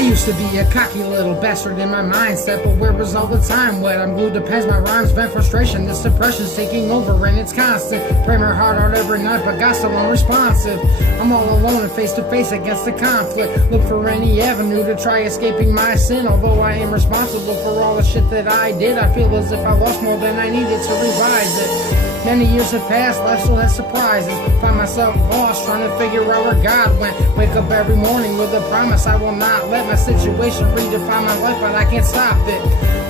I used to be a cocky little bastard in my mindset, but where was all the time? What I'm glued to pens, my rhymes vent frustration. This depression's taking over and it's constant. Pray my heart out every night, but God's still unresponsive. I'm all alone and face to face against the conflict. Look for any avenue to try escaping my sin. Although I am responsible for all the shit that I did, I feel as if I lost more than I needed to revise it. Many years have passed, life still has surprises. Find myself lost, trying to figure out where God went. Wake up every morning with a promise I will not let my situation redefine my life, but I can't stop it.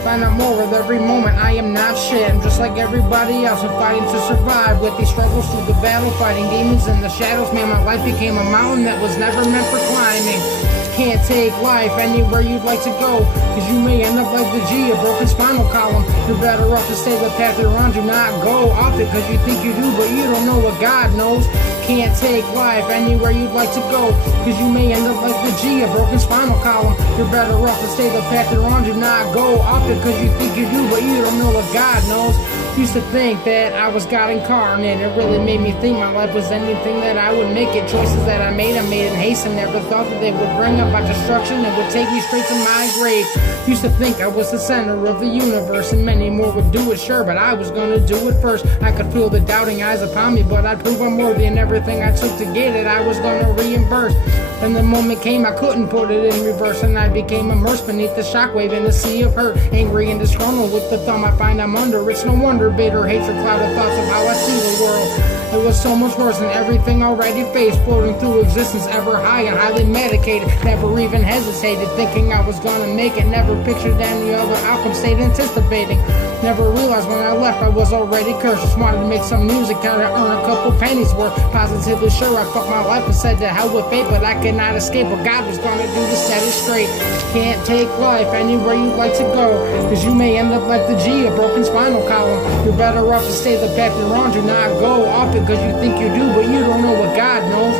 Find out more with every moment, I am not shit. I'm just like everybody else, I'm fighting to survive. With these struggles through the battle, fighting demons in the shadows. Man, my life became a mountain that was never meant for climbing. Can't take life anywhere you'd like to go, cause you may end up like the G, a broken spinal column. You're better off to stay the path you're on, do not go off it cause you think you do, but you don't know what God knows. Can't take life anywhere you'd like to go, cause you may end up like the G, a broken spinal column. You're better off to stay the path you're on, do not go off it cause you think you do, but you don't know what God knows. Used to think that I was God incarnate. It really made me think my life was anything that I would make it. Choices that I made in haste and never thought that they would bring about destruction and would take me straight to my grave. Used to think I was the center of the universe and many more would do it, sure, but I was gonna do it first. I could feel the doubting eyes upon me, but I'd prove I'm worthy, and everything I took to get it I was gonna reimburse. Then the moment came I couldn't put it in reverse, and I became immersed beneath the shockwave in the sea of hurt. Angry and disgruntled with the thumb I find I'm under. It's no wonder bitter hatred clouded thoughts of how I see the world. It was so much worse than everything already faced, floating through existence ever high and highly medicated. Never even hesitated, thinking I was gonna make it. Never pictured any other outcome, stayed anticipating. Never realized when I left I was already cursed. Just wanted to make some music, kinda earn a couple pennies worth. Positively sure I fucked my life and said to hell with fate, but I could not escape what God was gonna do to set it straight. Can't take life anywhere you'd like to go, cause you may end up like the G, a broken spinal column. You're better off to stay the path you're on, do not go off it cause you think you do, but you don't know what God knows.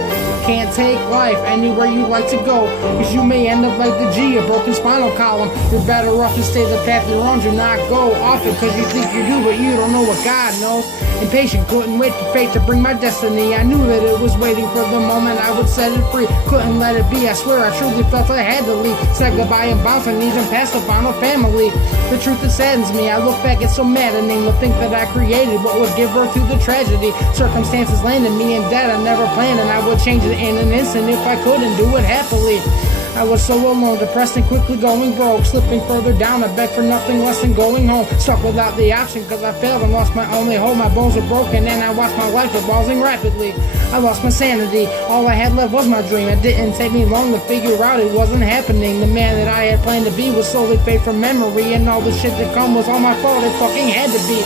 Can't take life anywhere you'd like to go, cause you may end up like the G, a broken spinal column. You're better off to stay the path you're on, do not go off it cause you think you do, but you don't know what God knows. Impatient, couldn't wait for fate to bring my destiny. I knew that it was waiting for the moment I would set it free. Couldn't let it be, I swear I truly felt I had to leave. Said goodbye and bounced and even past the final family. The truth that saddens me, I look back, it's so maddening to think that I created what would give birth to the tragedy. Circumstances landed me in debt I never planned, and I would change it in an instant if I could and do it happily. I was so alone, depressed and quickly going broke. Slipping further down, I begged for nothing less than going home. Stuck without the option cause I failed and lost my only hope. My bones were broken and I watched my life evolving rapidly. I lost my sanity, all I had left was my dream. It didn't take me long to figure out it wasn't happening. The man that I had planned to be was slowly fade from memory, and all the shit that come was all my fault, it fucking had to be.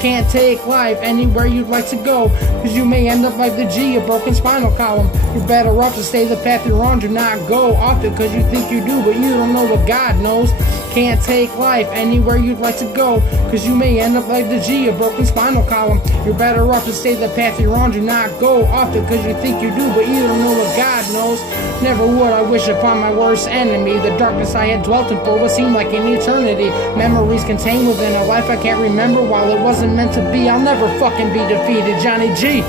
Can't take life anywhere you'd like to go, cause you may end up like the G, a broken spinal column. You're better off to stay the path you're on, do not go off it cause you think you do, but you don't know what God knows. Can't take life anywhere you'd like to go, cause you may end up like the G, a broken spinal column. You're better off to stay the path you're on, do not go off it cause you think you do, but you don't know what God knows. Never would I wish upon my worst enemy the darkness I had dwelt in for what seemed like an eternity. Memories contained within a life I can't remember. While it wasn't meant to be, I'll never fucking be defeated. Johnny G.